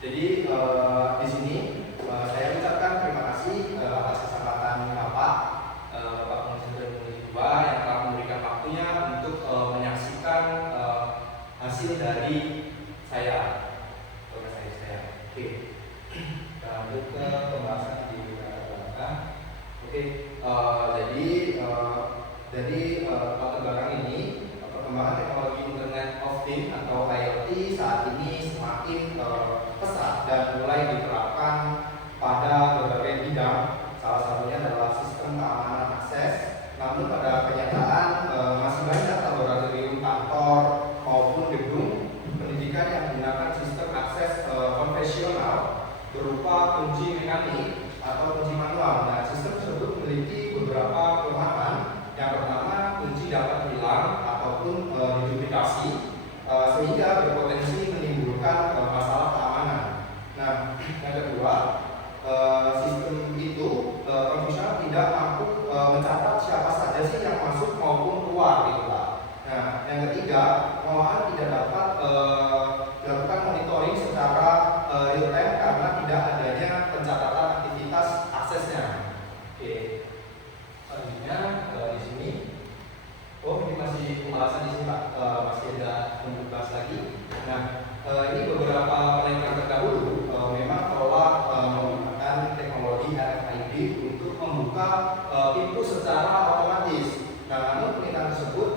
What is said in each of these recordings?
Jadi di sini saya ucapkan terima kasih atas kesempatan Bapak Pengusaha 2 yang telah memberikan waktunya untuk menyaksikan hasil dari saya. Oke, kita lanjut ke pembahasan di belakang. Oke, jadi latar belakang ini perkembangan teknologi Internet of Things atau IoT saat ini semakin pesat dan mulai diterapkan pada berbagai bidang. Salah satunya adalah sistem keamanan akses. Namun pada kenyataan masih banyak laboratorium kantor maupun gedung pendidikan yang menggunakan sistem akses konvensional berupa kunci mekanik atau kunci manual. Nah, sistem tersebut memiliki beberapa kelemahan. Yang pertama, kunci dapat hilang ataupun diduplikasi sehingga berpotensi menimbulkan masalah keamanan. Nah, yang kedua, sistem itu konvensional tidak mampu mencatat siapa saja sih yang masuk maupun keluar gitu Pak. Nah, yang ketiga, malahan tidak dapat dilakukan monitoring secara real time karena tidak adanya pencatatan aktivitas aksesnya. Oke, selanjutnya di sini. Oh, ini masih pembahasan di sini Pak, masih ada untuk bahas lagi. Nah, ini beberapa penelitian terdahulu memang telah menggunakan teknologi RFID untuk membuka pintu secara otomatis. Nah, namun penelitian tersebut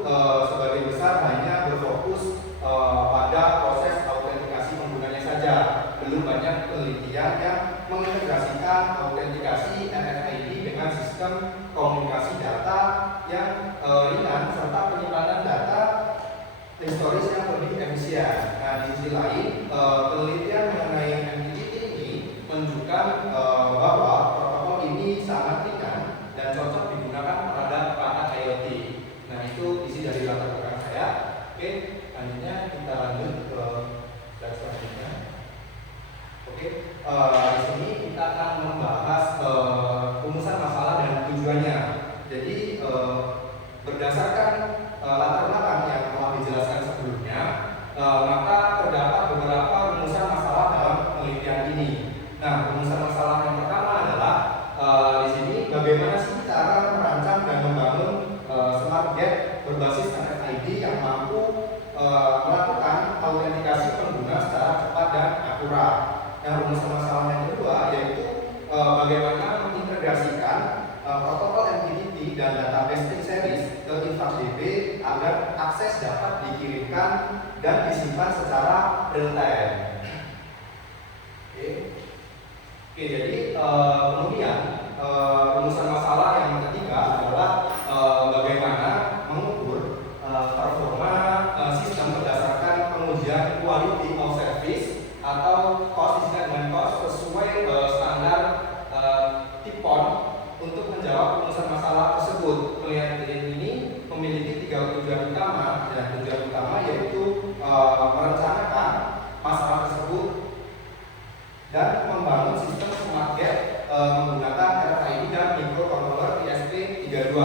sebagian besar hanya berfokus pada proses autentikasi penggunanya saja. Belum banyak penelitian yang mengintegrasikan autentikasi RFID dengan sistem komunikasi data yang ringan serta penyimpanan data historis yang lebih efisien. Nah, di sisi lain, penelitian mengenai MQTT ini menunjukkan bahwa protokol ini sangat ringan dan cocok digunakan pada perangkat IoT. Nah, itu isi dari latar belakang saya. Oke, selanjutnya kita lanjut ke slide selanjutnya. Oke, di sini kita akan membahas rumusan masalah dan tujuannya. Jadi berdasarkan latar belakang yang telah dijelaskan sebelumnya, maka terdapat beberapa rumusan masalah dalam penelitian ini. Nah, rumusan masalah yang pertama adalah di sini bagaimana sih cara merancang dan membangun smart gate berbasis RFID yang mampu melakukan autentikasi pengguna secara cepat dan akurat. Nah, rumusan masalah yang kedua yaitu bagaimana mengintegrasikan protokol MQTT dan database string series ke InfluxDB agar akses dapat dikirimkan dan disimpan secara real time. Oke, jadi kemudian rumusan masalah yang ketiga adalah bagaimana mengukur performa sistem berdasarkan pengujian quality of service atau cost dengan cost sesuai standar TIPON untuk menjawab rumusan masalah tersebut. Penelitian ini memiliki 3 tujuan utama. Dan tujuan utama yaitu merencanakan masalah tersebut dan membangun sistem smart gate menggunakan RFID dan microcontroller ESP32.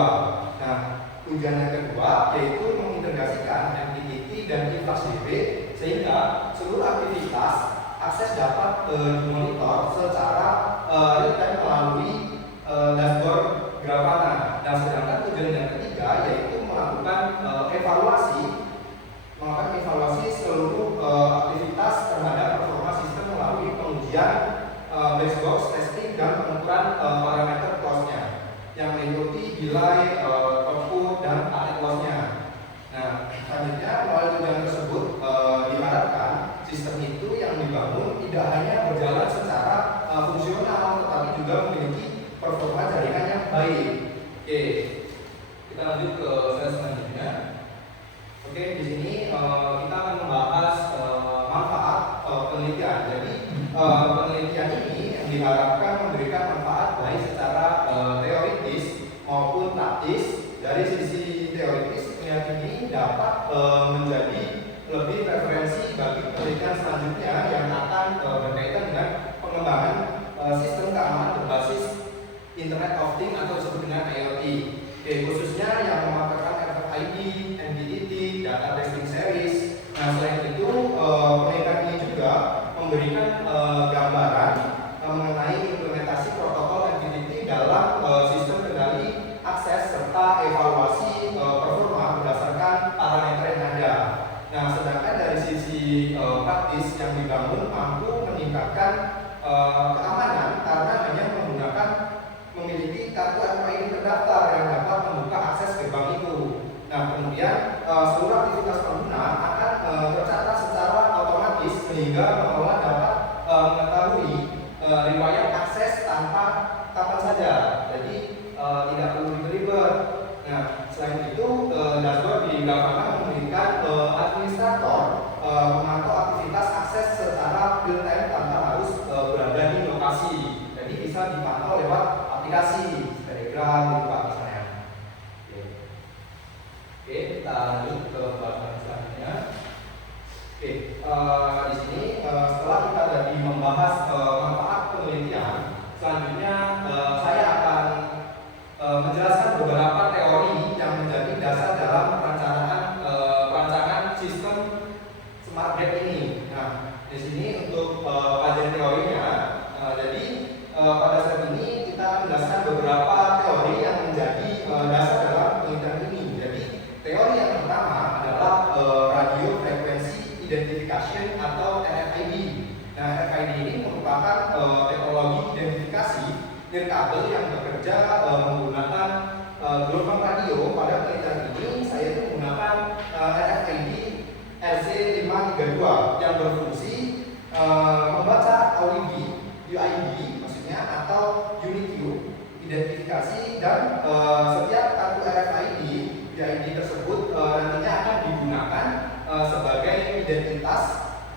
Nah, tujuan yang kedua yaitu mengintegrasikan MQTT dan InfluxDB sehingga seluruh aktivitas akses dapat dimonitor secara real time melalui dashboard Grafana. Dan sedangkan tujuan yang ketiga yaitu melakukan evaluasi seluruh aktivitas terhadap performa sistem melalui pengujian black box testing dan pengukuran parameter cost-nya yang meliputi delay, output, dan target loss-nya. Nah, selanjutnya melalui tujuan tersebut diharapkan sistem itu yang dibangun tidak hanya berjalan secara fungsional tetapi juga memiliki performa jaringan yang baik. Oke, kita lanjut ke slide selanjutnya. Oke, di sini kita akan membahas manfaat penelitian. Jadi penelitian ini yang diharapkan memberikan manfaat baik secara teoritis maupun praktis. Dari sisi teoritis, penelitian ini dapat menjadi lebih referensi bagi penelitian selanjutnya yang akan berkaitan dengan pengembangan sistem keamanan berbasis Internet of Things atau disebut dengan IoT. Oke, khususnya yang memaparkan RFID, MQTT, database string series. Nah, selain itu penelitian ini juga memberikan gambaran mengenai implementasi protokol MQTT dalam sistem kendali akses serta evaluasi performa berdasarkan parameter yang ada. Nah, sedangkan dari sisi praktis yang dibangun mampu meningkatkan keamanan karena hanya menggunakan memiliki kartu RFID terdaftar yang dapat membuka akses gerbang itu. Nah, kemudian seluruh aktivitas pengguna akan tercatat secara otomatis sehingga pengelola dapat mengetahui riwayat akses tanpa kapan saja. Jadi tidak perlu ribet. Nah, selain itu dashboard di Grafana memberikan administrator memantau aktivitas akses secara real time tanpa harus berada di lokasi. Jadi bisa dipantau lewat aplikasi Telegram, Pak misalnya. Oke, kita lanjut ke bahasan selanjutnya. Oke, di sini setelah kita tadi membahas manfaat penelitian, selanjutnya saya akan menjelaskan beberapa teori yang menjadi dasar dalam perancangan sistem smart gate ini. Nah, di sini untuk kajian teorinya, jadi pada saat ini kita akan menjelaskan beberapa teori yang menjadi dasar dalam penelitian ini. Jadi teori yang pertama adalah radio frequency identification atau RFID. Nah, RFID ini merupakan teknologi identifikasi nirkabel yang bekerja menggunakan gelombang radio. Pada penelitian ini saya itu menggunakan RFID RC532 yang berfungsi membaca UID maksudnya atau unique identifikasi, dan setiap kartu RFID UID tersebut nantinya akan digunakan sebagai identitas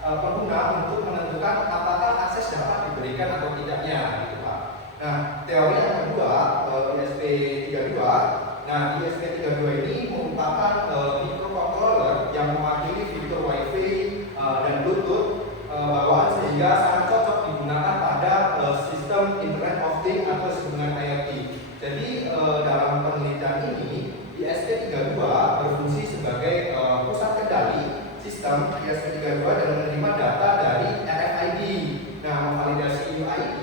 pengguna untuk menentukan apakah akses dapat diberikan atau tidaknya, gitu Pak. Nah, teori yang kedua ISP32. Nah, ISP32 ini merupakan microcontroller yang mewakili fitur Wi-Fi dan Bluetooth bawaan sehingga sangat cocok digunakan pada sistem Internet of Things atau hubungan IoT. Jadi dalam penelitian ini ISP32 berfungsi sebagai pusat kendali sistem ISP32 dan menerima data dari RFID. Nah, memvalidasi UID,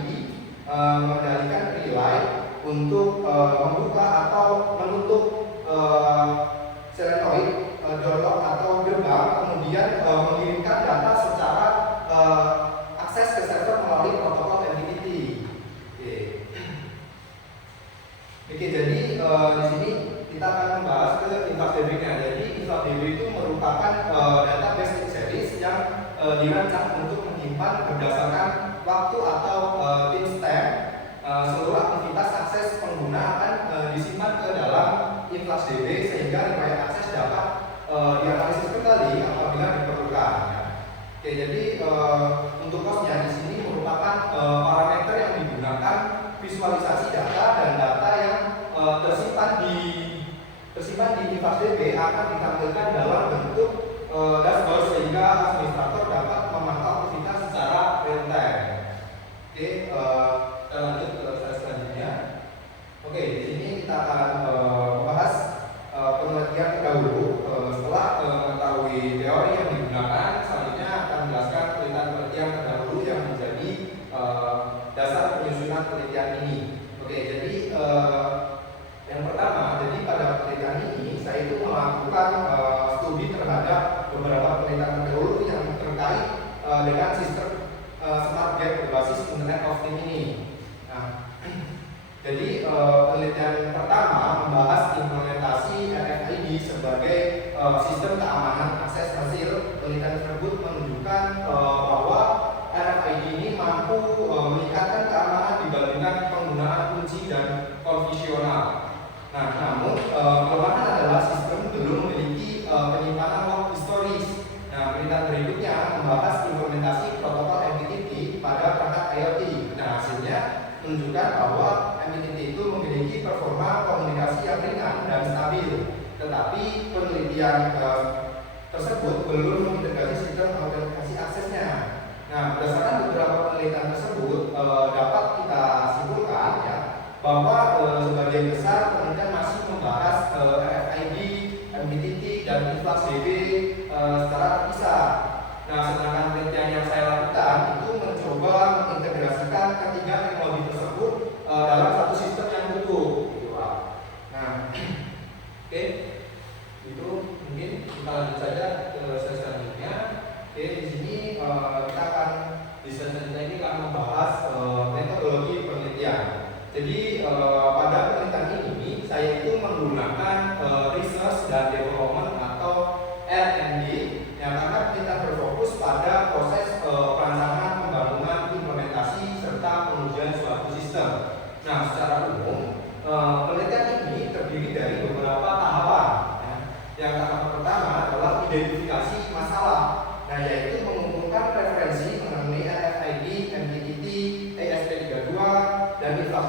mengendalikan relay untuk membuka atau menutup solenoid, door lock atau gerbang, kemudian mengirimkan data secara akses ke server melalui protokol MQTT. Oke, jadi di sini kita akan membahas ke InfluxDB-nya. Jadi InfluxDB itu merupakan database series yang dirancang untuk menyimpan berdasarkan waktu atau timestamp seluruh aktivitas akses pengguna akan disimpan ke dalam InfluxDB sehingga riwayat akses dapat dianalisis kembali apabila diperlukan. Oke, jadi untuk costnya di sini merupakan parameter yang digunakan visualisasi data, dan data yang tersimpan di InfluxDB akan ditampilkan dalam bentuk dashboard sehingga administrator dapat memantau aktivitas secara real time. Oke, kita lanjut ke slide selanjutnya. Oke, di sini kita akan membahas penelitian terdahulu. Setelah mengetahui teori yang digunakan, selanjutnya akan menjelaskan penelitian terdahulu yang menjadi dasar penyusunan penelitian ini. Oke, jadi yang pertama, jadi pada penelitian ini saya itu melakukan studi terhadap beberapa penelitian terdahulu yang terkait dengan sistem smart gate berbasis Internet of Things ini. Nah, jadi penelitian pertama membahas implementasi RFID sebagai sistem keamanan akses. Hasil penelitian tersebut menunjukkan bahwa RFID ini mampu meningkatkan keamanan dibandingkan penggunaan kunci dan konvensional. Nah, namun kelemahan adalah sistem belum memiliki penyimpanan log historis. Nah, penelitian berikutnya membahas implementasi protokol MQTT pada perangkat IoT. Nah, hasilnya menunjukkan bahwa MQTT itu memiliki performa komunikasi yang ringan dan stabil. Tetapi penelitian tersebut belum mengintegrasi sistem autentikasi aksesnya. Nah, berdasarkan beberapa penelitian tersebut dapat kita simpulkan ya bahwa sebagian besar penelitian masih membahas RFID, MQTT, dan InfluxDB secara terpisah. Nah, sedangkan penelitian yang saya lakukan itu mencoba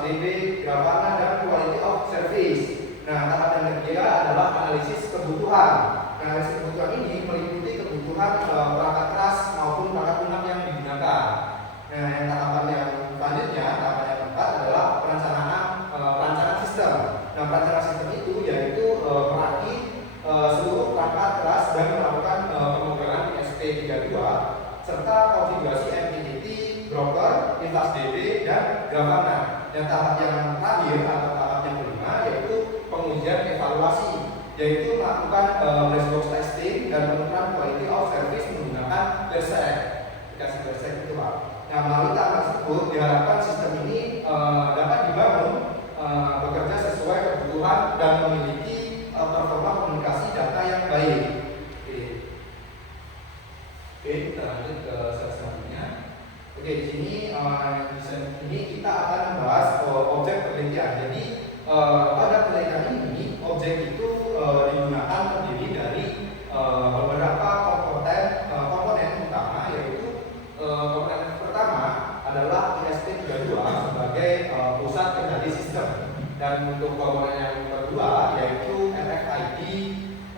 DB, Grafana, dan quality of service. Nah, tahap yang ketiga adalah analisis kebutuhan. Nah, analisis kebutuhan ini meliputi kebutuhan perangkat keras maupun perangkat lunak yang digunakan. Nah, yang tahapan yang selanjutnya, tahapan yang keempat adalah perencanaan sistem. Nah, perencanaan sistem itu yaitu merakit seluruh perangkat keras dan melakukan pemrograman SP32 serta konfigurasi MPPT, broker, InfluxDB, dan Grafana. Dan tahap yang terakhir atau tahap yang kelima yaitu pengujian evaluasi, yaitu melakukan black box testing dan pengukuran quality of service menggunakan Berserk, aplikasi Berserk itu Pak. Nah, melalui tahap tersebut diharapkan sistem ini dapat dibangun bekerja sesuai kebutuhan dan memiliki performa komunikasi data yang baik. Oke, kita lanjut ke slide selanjutnya. Oke, di sini kita akan membahas objek penelitian. Jadi pada penelitian ini objek itu digunakan terdiri dari beberapa komponen utama, yaitu komponen pertama adalah ISP32 sebagai pusat kendali sistem, dan untuk komponen yang kedua yaitu RFID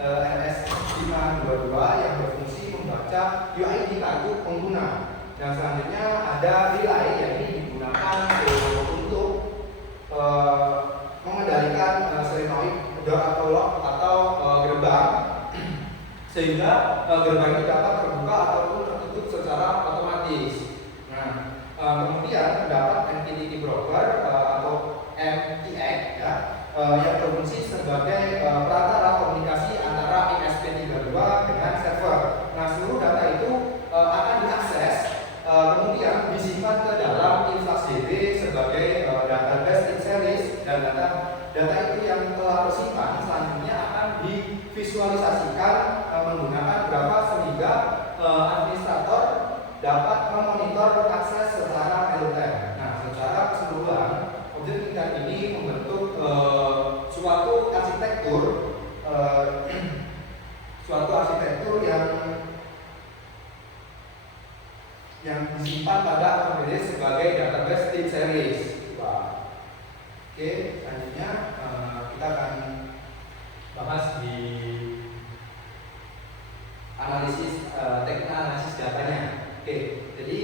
RS522 yang berfungsi membaca UID kartu pengguna. Dan selanjutnya ada relay yang ini digunakan untuk mengendalikan solenoid door atau lock atau gerbang, sehingga gerbang ini dapat terbuka ataupun tertutup secara otomatis. Nah, kemudian terdapat MQTT broker atau MTX ya, yang berfungsi sebagai perantara komunikasi antara ISP32 dengan server. Nah, seluruh data itu akan diakses kemudian disimpan ke dalam InfluxDB sebagai database in series, dan data itu yang telah tersimpan selanjutnya akan divisualisasikan menggunakan grafas sehingga administrator dapat memonitor akses secara real time. Nah, secara keseluruhan objek penelitian ini membentuk suatu arsitektur yang disimpan pada database sebagai database in series. Oke, selanjutnya kita akan bahas di teknik analisis datanya. Oke, jadi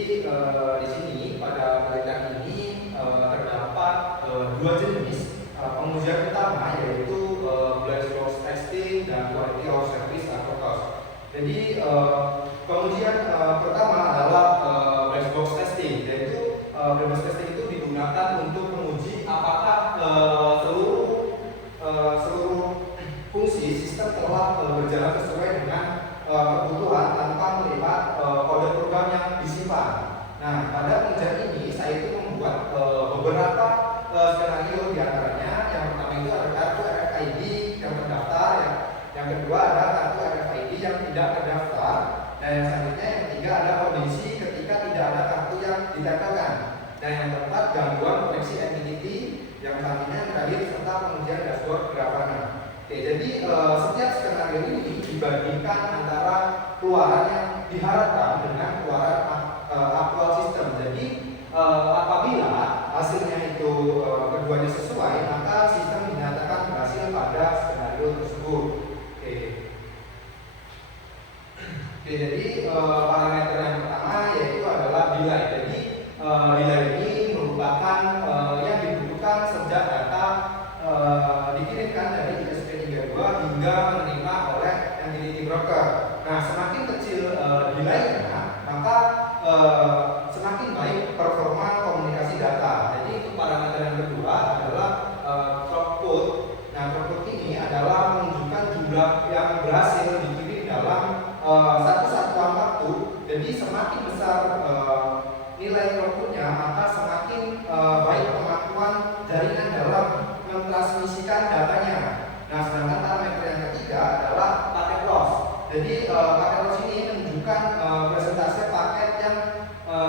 di sini pada penelitian ini terdapat dua jenis pengujian utama, yaitu black box testing dan quality of service atau COS. Jadi pengujian pertama adalah black box testing, yaitu black box testing itu digunakan untuk menguji apakah seluruh fungsi sistem telah berjalan sesuai dengan kebutuhan tanpa melihat kode program yang disimpan. Nah, pada pengujian ini saya itu membuat beberapa skenario diantaranya. Yang pertama itu ada kartu RFID yang terdaftar, yang kedua ada kartu RFID yang tidak terdaftar, dan yang selanjutnya yang ketiga ada kondisi ketika tidak ada kartu yang ditempelkan, dan yang keempat gangguan koneksi MPPT, yang selanjutnya yang terakhir serta pengujian dashboard Grafana. Oke, jadi setiap skenario ini dibandingkan antara keluaran yang diharapkan dengan keluaran aktual sistem. Jadi apabila hasilnya itu keduanya sesuai, maka sistem dinyatakan berhasil pada skenario tersebut. Oke, jadi parameter yang pertama yaitu adalah delay. Jadi delay ini merupakan yang dibutuhkan sejak data dikirimkan dari ISP32 hingga menerima oleh MQTT broker. Nah, semakin kecil delaynya, maka semakin baik performa komunikasi data. Jadi untuk parameter yang kedua adalah throughput. Nah, throughput ini adalah menunjukkan jumlah yang berhasil dikirim dalam satu satuan waktu. Jadi semakin besar nilai throughputnya, maka semakin baik kemampuan jaringan dalam mentransmisikan datanya. Nah, sedangkan parameter yang ketiga adalah paket loss. Jadi paket loss ini menunjukkan persentase paket yang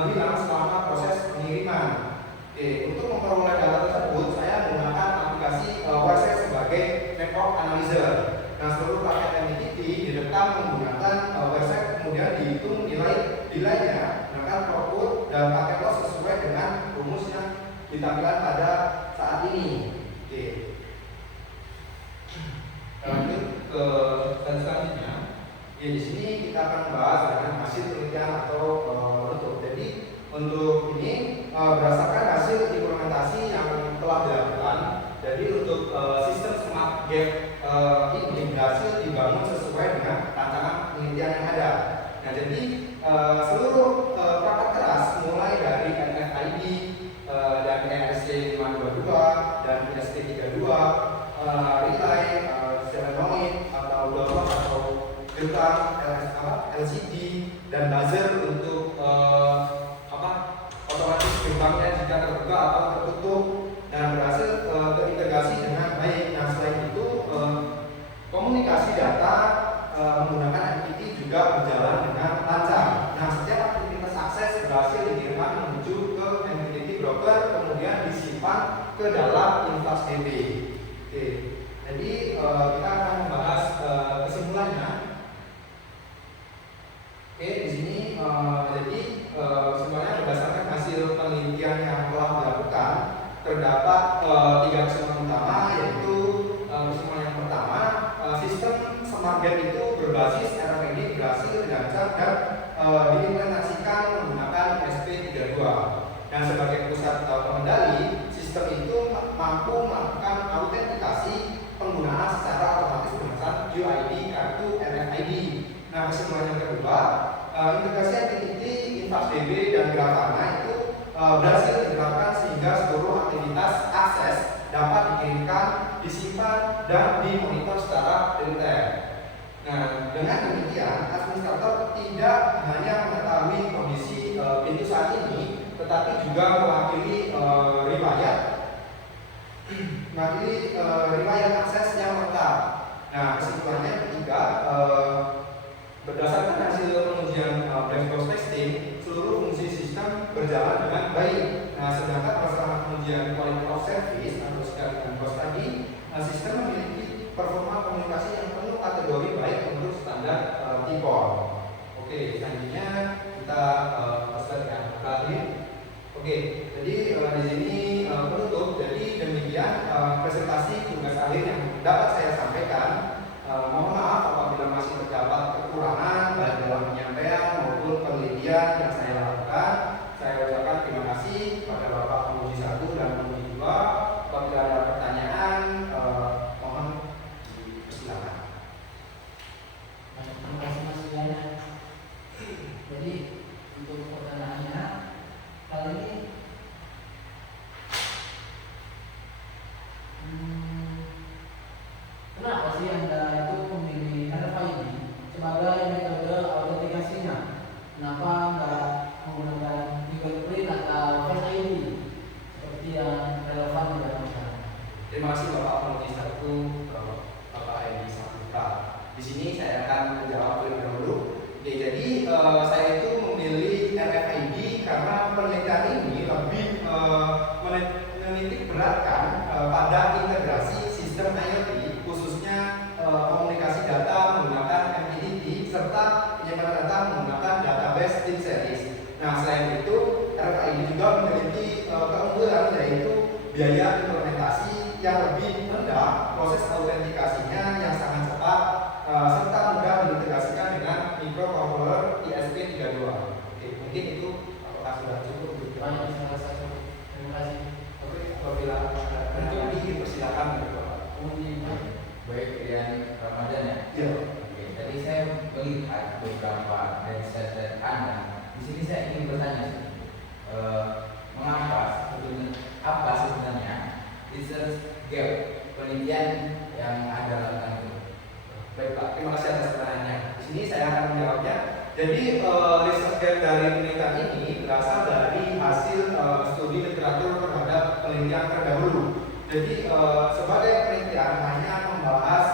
hilang selama proses pengiriman. Oke, untuk memperoleh data tersebut saya menggunakan aplikasi Berserk sebagai network analyzer. Nah, seluruh paket MQTT direkam menggunakan Berserk, kemudian dihitung delaynya, menggunakan throughput dan paket loss sesuai dengan rumus yang ditampilkan pada saat ini. Oke. Lanjut ke slide selanjutnya. Ya, di sini kita akan membahas dengan hasil penelitian atau penutup. Jadi untuk ini berdasarkan hasil implementasi yang telah dilakukan. Jadi untuk sistem smart gate ini berhasil dibangun sesuai dengan rancangan penelitian yang ada. Nah, jadi seluruh perangkat keras mulai dari RFID dan ERC522 dan ESP32, relay, solenoid atau download atau getar, LCD dan buzzer untuk otomatis gerbangnya jika terbuka atau tertutup dan berhasil terintegrasi dengan baik. Nah, selain itu komunikasi data menggunakan MQTT juga berjalan dengan lancar. Nah, setiap aktivitas akses berhasil dikirimkan menuju ke MQTT broker, kemudian disimpan ke dalam InfluxDB. Oke, jadi kita akan membahas kesimpulannya. Oke, di sini jadi semuanya berdasarkan hasil penelitian yang telah dilakukan terdapat 3 kesimpulan utama, yaitu kesimpulan yang pertama, sistem smart gate itu berbasis RFID berhasil dirancang dan diimplementasikan menggunakan ESP32. Dan sebagai pusat pengendali, sistem itu mampu melakukan autentikasi penggunaan secara otomatis berdasarkan UID kartu RFID. Nah, kesimpulan yang kedua, integrasi MQTT, InfluxDB dan Grafana itu berhasil diterapkan sehingga seluruh aktivitas akses dapat dikirimkan, disimpan, dan dimonitor secara real-time. Nah, dengan demikian, administrator tidak hanya mengetahui kondisi pintu saat ini, tetapi juga mewakili riwayat akses yang lengkap. Nah, kesimpulannya ketiga, berdasarkan hasil pengujian black box testing, seluruh fungsi sistem berjalan dengan baik. Nah, sedangkan pelaksanaan pengujian quality of service atau sekalian cost tadi, sistem memiliki performa komunikasi yang penuh kategori baik menurut standar TIPOR. Oke, selanjutnya kita slide yang terakhir. Oke, jadi di sini penutup. Jadi demikian presentasi tugas akhir yang dapat saya sampaikan. Mohon maaf apabila masih terdapat kekurangan baik dalam penyampaian maupun penelitian yang saya lakukan. Saya ucapkan terima kasih kepada Bapak Penguji 1 dan Penguji 2. Apabila ada pertanyaan, mohon dipersilakan. Terima kasih Mas Yaya. Jadi untuk pertanyaannya kali ini kenapa sih Anda itu memilih RFID sebagai metode autentikasinya? Kenapa nggak menggunakan fingerprint atau Face ID seperti yang relevan di dalam masyarakat? Terima kasih Bapak Penguji 1, Bapak Edi Saputra. Di sini saya akan menjawab terlebih dahulu. Oke, jadi saya itu memilih RFID karena penelitian ini lebih menitik beratkan pada integrasi sistem IoT, khususnya komunikasi data menggunakan MQTT serta penyimpanan data menggunakan database in series. Nah, selain itu RFID juga memiliki keunggulan, yaitu biaya implementasi yang lebih rendah, proses autentikasinya yang sangat cepat, serta mudah diintegrasikan dengan microcontroller ESP32. Oke, mungkin itu apakah sudah cukup? Banyak salah satu. Terima kasih. Oke, apabila ada pertanyaan dipersilakan Bapak. Baik, Rian Ramadan ya. Iya. Oke, tadi saya melihat beberapa dari slide Anda. Di sini saya ingin bertanya, apa sebenarnya research gap penelitian yang Anda lakukan itu? Baik Pak, terima kasih atas pertanyaannya. Di sini saya akan menjawabnya. Jadi research gap dari penelitian ini berasal dari hasil studi literatur terhadap penelitian terdahulu. Jadi sebagai penelitian hanya membahas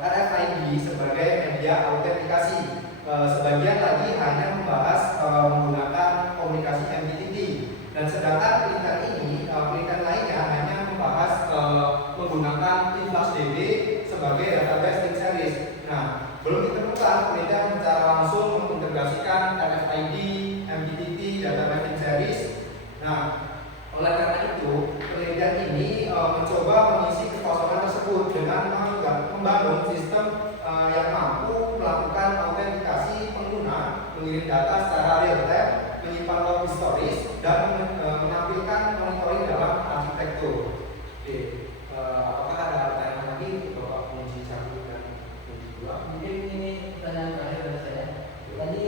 RFID sebagai media autentikasi. Sebagian lagi hanya membahas menggunakan komunikasi MQTT. Dan sedangkan penelitian lainnya hanya membahas menggunakan InfluxDB sebagai database in series. Nah, belum ditemukan penelitian secara langsung mengintegrasikan RFID, MQTT, database in series. Nah, oleh karena itu penelitian ini itu. Oke, apakah ada pertanyaan lagi untuk Bapak penguji 1 dan penguji 2? Mungkin ini pertanyaan terakhir dari saya. Tadi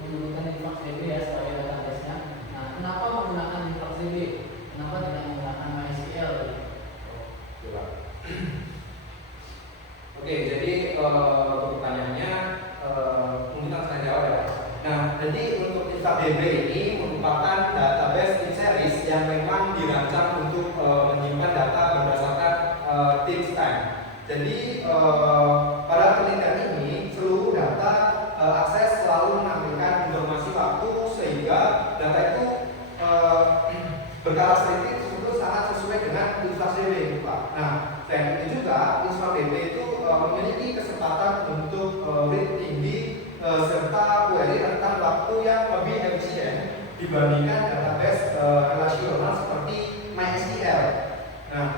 menggunakan Influx DB ya sebagai database-nya. Nah, kenapa menggunakan Influx DB? Kenapa tidak menggunakan MySQL? Coba. Oke, jadi untuk pertanyaannya mungkin langsung saya jawab ya. Nah, jadi untuk InstaDB ini merupakan database in series yang memang dirancang untuk menyimpan data berdasarkan team span. Jadi pada penelitian ini seluruh data akses selalu menampilkan informasi waktu sehingga data itu berkarakteristik tersebut sangat sesuai dengan InstaDB, Pak. Nah, selain itu juga InstaDB itu memiliki kesempatan untuk read tinggi serta query tentang waktu yang lebih efisien dibandingkan database relasional seperti MySQL. Nah,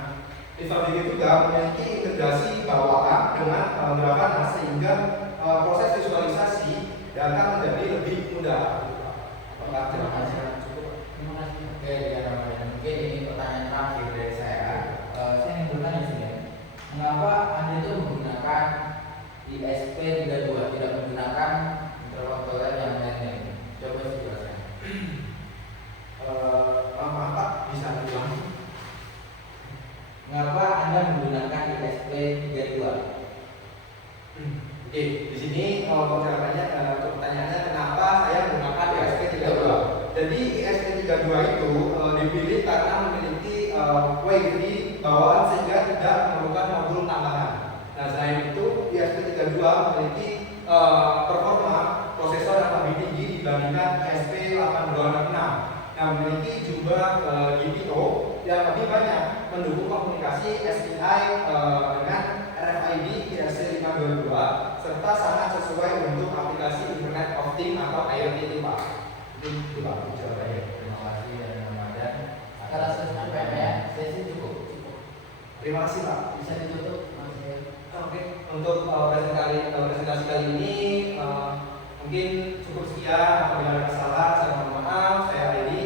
InstaDB juga memiliki integrasi bawaan dengan Grafana sehingga proses visualisasi data menjadi lebih mudah. Apakah Terima kasih. cukup? Terima kasih. Oke, ya, mungkin ini pertanyaan terakhir dari saya. Saya ingin bertanya sih, mengapa Anda itu menggunakan ISP32, tidak menggunakan interfaktorial yang lainnya? Coba sih jelaskan. Maaf Pak, bisa diulang? Mengapa Anda menggunakan ISP32? Oke, di sini kalau jawabannya pertanyaannya kenapa saya menggunakan ISP32. Jadi ISP32 itu dipilih karena memiliki query bawaan sehingga tidak memerlukan modul tambahan. Nah, selain itu ISP32 memiliki performa prosesor yang lebih tinggi dibandingkan ISP8266 yang memiliki jumlah GPU yang lebih banyak, mendukung komunikasi SPI dengan RFID IRC522 serta sangat sesuai untuk aplikasi Internet of Things atau IoT itu, Pak. Itu Pak jawabannya. Terima kasih dan Ramadan. Kalau saya ya, saya sih cukup. Terima kasih Pak. Bisa ditutup, Mas ya. Oke, untuk presentasi kali ini mungkin cukup sekian. Apabila ada kesalahan, saya mohon maaf. Saya Dedi.